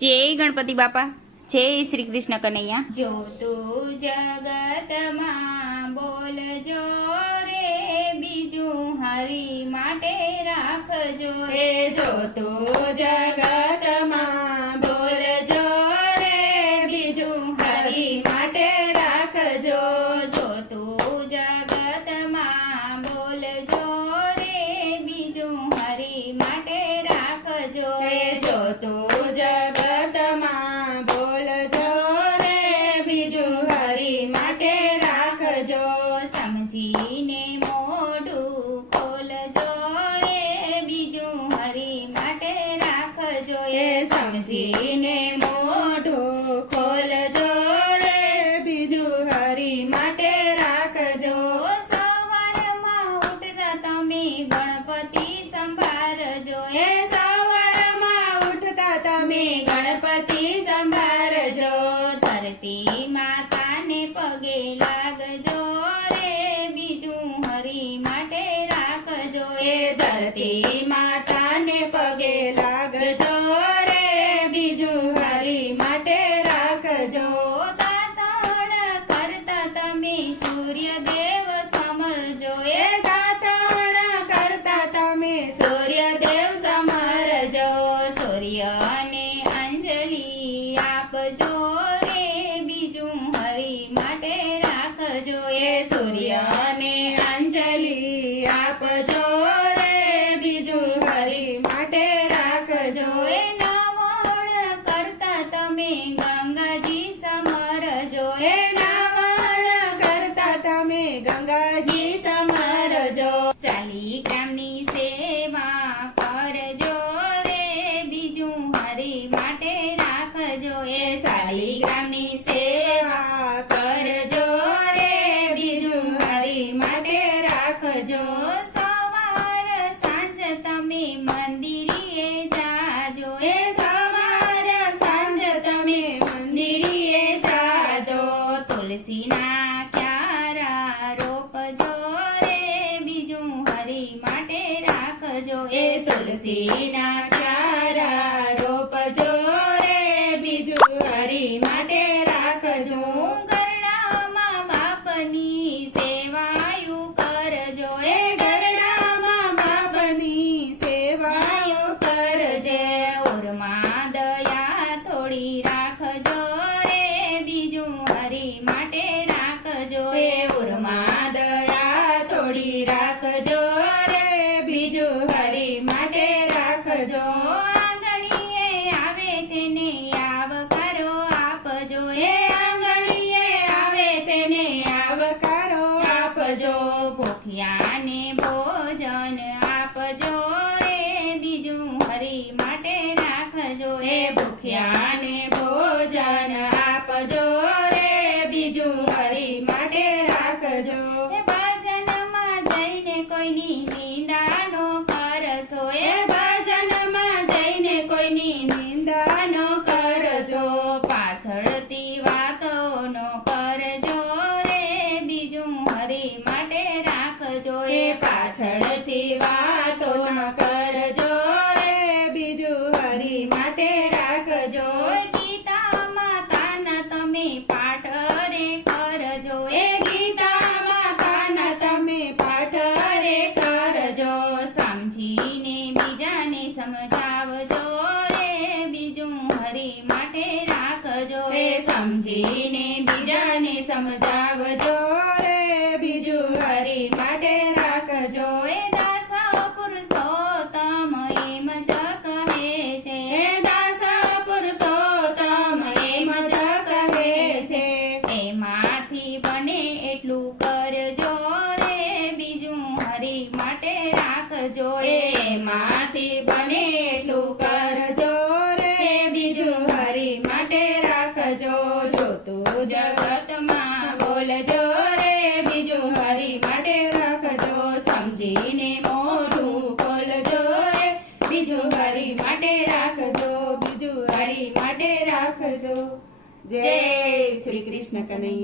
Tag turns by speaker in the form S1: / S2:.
S1: જય ગણપતિ બાપા. જય શ્રી કૃષ્ણ કનૈયા.
S2: જો તું જગતમાં બોલજો રે, બીજું હરી માટે રાખજો રે. જો તું જગતમાં બીજું હરી માટે રાખજો એ સમજીને મોઢું ખોલજો રે. બીજું હરી માટે રાખજો. સવારમાં ઉઠતા તમે ગણપતિ સંભાળજો એ. સવારમાં ઉઠતા તમે ગણપતિ સંભાળજો ધરતી માતાને પગે લાગજો રે બીજું હરી માટે રાખજો એ ધરતી માતાને પગે લાગજો રે બીજું હરી માટે રાખજો. દાતણ કરતા તમે સૂર્યદેવ સમરજો. એ દાતણ કરતા તમે સૂર્યદેવ સમરજો. સૂર્યને અંજલિ આપજો રે બીજું હરી માટે રાખજો. એ સૂર્યને તમે ગંગાજી સમરજો એ નવણ કરતા તમે ગંગાજી સમરજો કામની સેવા તુલસીના ક્યારા રોપજો રે બીજું હરી માટે રાખજો. ગરડામાં બાપની સેવાયું કરજો. એ ગરડામાં બાપની સેવાયું કરજે. ઉરમાં દયા થોડી રાખજો રે બીજું હરી માટે રાખજો. એ ભૂખ્યાને ભોજન આપજો રે બીજું હરી માટે રાખજો. એ ભૂખ્યાને ભોજન આપજો રે બીજું હરી માટે રાખજો. એ ભજનમાં જઈને કોઈની નિંદા નો કરશો એ ભજનમાં જઈને કોઈની નિંદા નો કરજો. પાછળથી વાતો નો કરજો રે બીજું હરી પાછળથી વાતો ન કરજો રે બીજું હરી માટે રાખજો. ગીતા માતાના તમે પાઠ રે કરજો. એ ગીતા માતાના તમે પાઠ રે કરજો. સમજીને બીજાને સમજાવજો રે બીજું હરી માટે રાખજો. એ સમજીને બીજાને સમજાવજો. રાખજો એમાંથી બને એટલું કરજો રે. બીજું હરી માટે રાખજો, જો તું જગતમાં બોલજો રે. બીજું હરી માટે રાખજો, સમજીને મોઢું ખોલજો રે. બીજું હરી માટે રાખજો, બીજું હરી માટે રાખજો. જય શ્રી કૃષ્ણ કનૈયા.